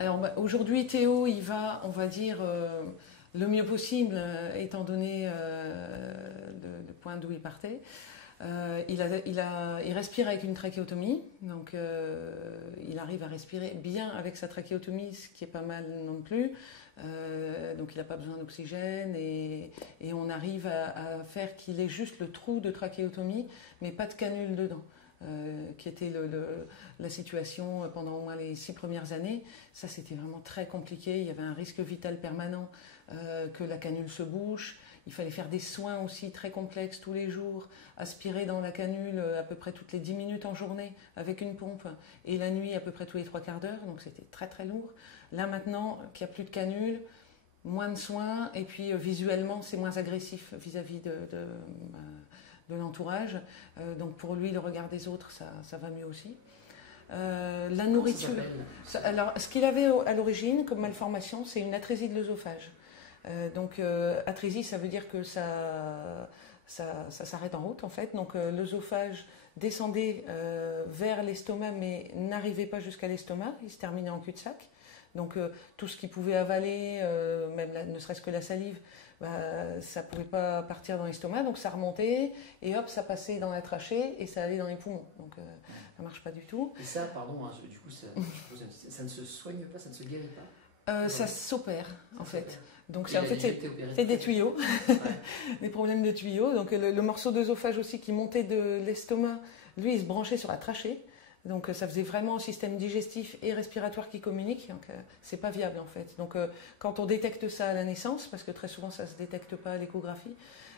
Alors aujourd'hui, Théo, il va, on va dire, le mieux possible, étant donné le point d'où il partait. Il respire avec une trachéotomie, donc il arrive à respirer bien avec sa trachéotomie, ce qui est pas mal non plus. Donc il n'a pas besoin d'oxygène et on arrive à faire qu'il ait juste le trou de trachéotomie, mais pas de canule dedans. Qui était la situation pendant au moins les 6 premières années. Ça, c'était vraiment très compliqué. Il y avait un risque vital permanent que la canule se bouche. Il fallait faire des soins aussi très complexes tous les jours, aspirer dans la canule à peu près toutes les 10 minutes en journée avec une pompe, et la nuit à peu près tous les 3/4 d'heure, donc c'était très très lourd. Là maintenant qu'il n'y a plus de canule, moins de soins, et puis visuellement c'est moins agressif vis-à-vis de l'entourage. Donc pour lui, le regard des autres, ça va mieux aussi. La nourriture. Alors, ce qu'il avait à l'origine comme malformation, c'est une atrésie de l'œsophage. Donc, atrésie, ça veut dire que ça s'arrête en route, en fait. Donc, l'œsophage descendait vers l'estomac, mais n'arrivait pas jusqu'à l'estomac. Il se terminait en cul-de-sac. Donc, tout ce qu'il pouvait avaler, même ne serait-ce que la salive, ça ne pouvait pas partir dans l'estomac, donc ça remontait, et hop, ça passait dans la trachée, et ça allait dans les poumons. Donc ça ne marche pas du tout. Et ça, pardon, hein, du coup, ça ne se soigne pas, ça ne se guérit pas? Ça s'opère, en fait. Donc en fait, c'est des tuyaux, des problèmes de tuyaux. Donc le morceau d'œsophage aussi qui montait de l'estomac, lui, il se branchait sur la trachée. Donc ça faisait vraiment un système digestif et respiratoire qui communique, donc c'est pas viable en fait. Donc quand on détecte ça à la naissance, parce que très souvent ça se détecte pas à l'échographie,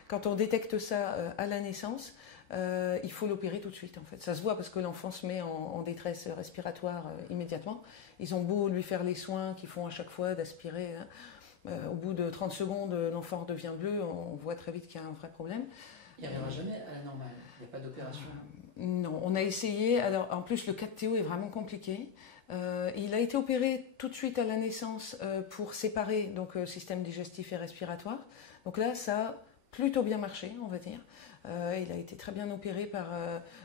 quand on détecte ça à la naissance, il faut l'opérer tout de suite en fait. Ça se voit parce que l'enfant se met en détresse respiratoire immédiatement. Ils ont beau lui faire les soins qu'ils font à chaque fois d'aspirer, hein, au bout de 30 secondes l'enfant redevient bleu, on voit très vite qu'il y a un vrai problème. Il n'y reviendra jamais à la normale, il n'y a pas d'opération. Non, on a essayé. Alors, en plus, le cas de Théo est vraiment compliqué. Il a été opéré tout de suite à la naissance pour séparer donc système digestif et respiratoire. Donc là, ça a plutôt bien marché, on va dire. Il a été très bien opéré par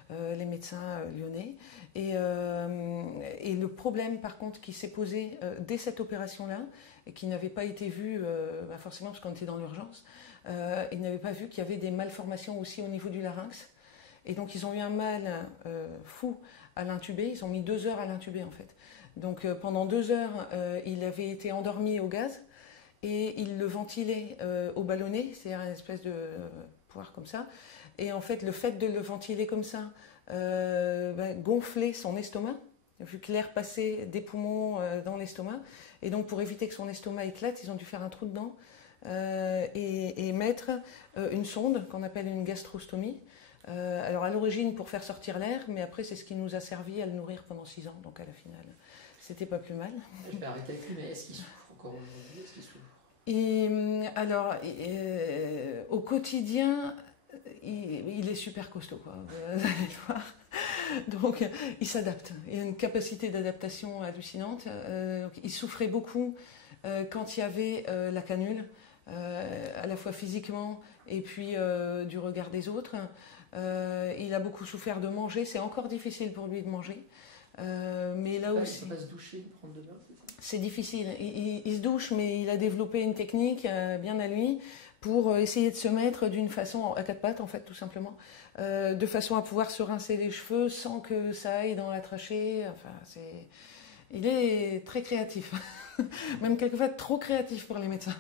les médecins lyonnais. Et le problème, par contre, qui s'est posé dès cette opération-là, et qui n'avait pas été vu, forcément parce qu'on était dans l'urgence, il n'avait pas vu qu'il y avait des malformations aussi au niveau du larynx. Et donc ils ont eu un mal fou à l'intuber, ils ont mis 2 heures à l'intuber en fait. Donc pendant 2 heures, il avait été endormi au gaz et il le ventilait au ballonnet, c'est-à-dire une espèce de poire comme ça. Et en fait, le fait de le ventiler comme ça gonflait son estomac, vu que l'air passait des poumons dans l'estomac. Et donc pour éviter que son estomac éclate, ils ont dû faire un trou dedans et mettre une sonde qu'on appelle une gastrostomie. Alors à l'origine pour faire sortir l'air, mais après c'est ce qui nous a servi à le nourrir pendant 6 ans, donc à la finale c'était pas plus mal. Je vais arrêter avec lui, mais est-ce qu'il souffre encore aujourd'hui? Est-ce qu'il souffre? Et, alors au quotidien, il est super costaud, quoi. Vous allez le voir. Donc il s'adapte, il a une capacité d'adaptation hallucinante. Il souffrait beaucoup quand il y avait la canule, à la fois physiquement et puis du regard des autres. Il a beaucoup souffert de manger, c'est encore difficile pour lui de manger. Mais là aussi. Il ne peut pas se doucher, prendre de bain, c'est difficile. Il se douche, mais il a développé une technique bien à lui pour essayer de se mettre d'une façon à 4 pattes, en fait, tout simplement, de façon à pouvoir se rincer les cheveux sans que ça aille dans la trachée. Enfin, il est très créatif, même quelquefois trop créatif pour les médecins.